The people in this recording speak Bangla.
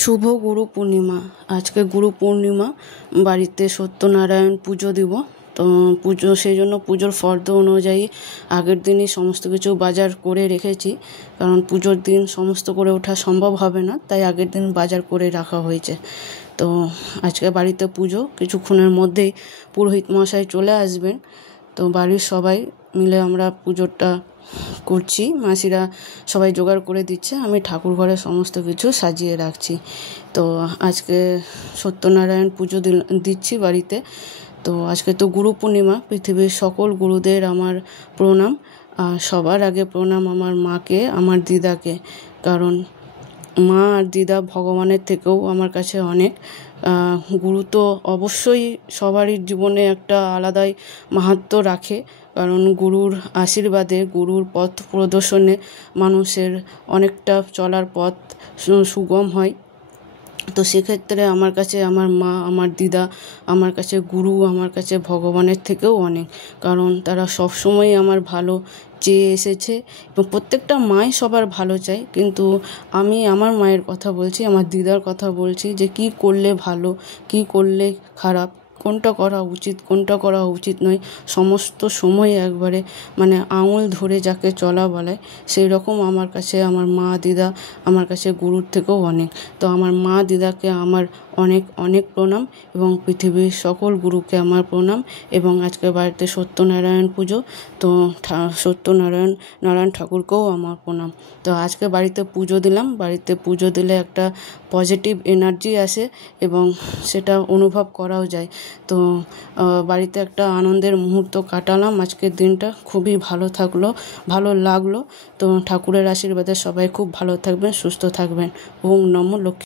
শুভ গুরু পূর্ণিমা। আজকে গুরু পূর্ণিমা, বাড়িতে সত্যনারায়ণ পুজো দিব। তো পুজো, সেই জন্য পুজোর ফর্দ অনুযায়ী আগের দিনই সমস্ত কিছু বাজার করে রেখেছি, কারণ পুজোর দিন সমস্ত করে ওঠা সম্ভব হবে না, তাই আগের দিন বাজার করে রাখা হয়েছে। তো আজকে বাড়িতে পুজো, কিছুক্ষণের মধ্যেই পুরোহিত মশাই চলে আসবেন। তো বাড়ির সবাই মিলে আমরা পুজোটা করছি, মাসিরা সবাই জোগাড় করে দিচ্ছে, আমি ঠাকুর ঘরে সমস্ত কিছু সাজিয়ে রাখছি। তো আজকে সত্যনারায়ণ পুজো দিচ্ছি বাড়িতে। তো আজকে তো গুরু পূর্ণিমা, পৃথিবীর সকল গুরুদের আমার প্রণাম। আর সবার আগে প্রণাম আমার মাকে, আমার দিদাকে, কারণ মা আর দিদা ভগবানের থেকেও আমার কাছে অনেক। গুরু তো অবশ্যই সবারই জীবনে একটা আলাদাই মাহাত্ম্য রাখে, কারণ গুরুর আশীর্বাদে, গুরুর পথ প্রদর্শনে মানুষের অনেকটা চলার পথ সুগম হয়। তো সেক্ষেত্রে আমার কাছে আমার মা, আমার দিদা আমার কাছে গুরু, আমার কাছে ভগবানের থেকেও অনেক, কারণ তারা সবসময় আমার ভালো চেয়ে এসেছে এবং প্রত্যেকটা মাই সবার ভালো চায়। কিন্তু আমি আমার মায়ের কথা বলছি, আমার দিদার কথা বলছি, যে কি করলে ভালো, কি করলে খারাপ, কোনটা করা উচিত, কোনটা করা উচিত নয়, সমস্ত সময় একবারে মানে আঙুল ধরে যাকে চলা বলায়, সেই রকম আমার কাছে আমার মা দিদা আমার কাছে গুরুর থেকেও অনেক। তো আমার মা দিদাকে আমার অনেক অনেক প্রণাম এবং পৃথিবীর সকল গুরুকে আমার প্রণাম। এবং আজকে বাড়িতে সত্যনারায়ণ পুজো, তো নারায়ণ ঠাকুরকেও আমার প্রণাম। তো আজকে বাড়িতে পুজো দিলাম। বাড়িতে পুজো দিলে একটা পজিটিভ এনার্জি আসে এবং সেটা অনুভব করাও যায়। তো বাড়িতে একটা আনন্দের মুহূর্ত কাটালাম। আজকের দিনটা খুবই ভালো লাগলো। তো ঠাকুরের আশীর্বাদে সবাই খুব ভালো থাকবেন, সুস্থ থাকবেন। ওম নমো লক্ষ্মী।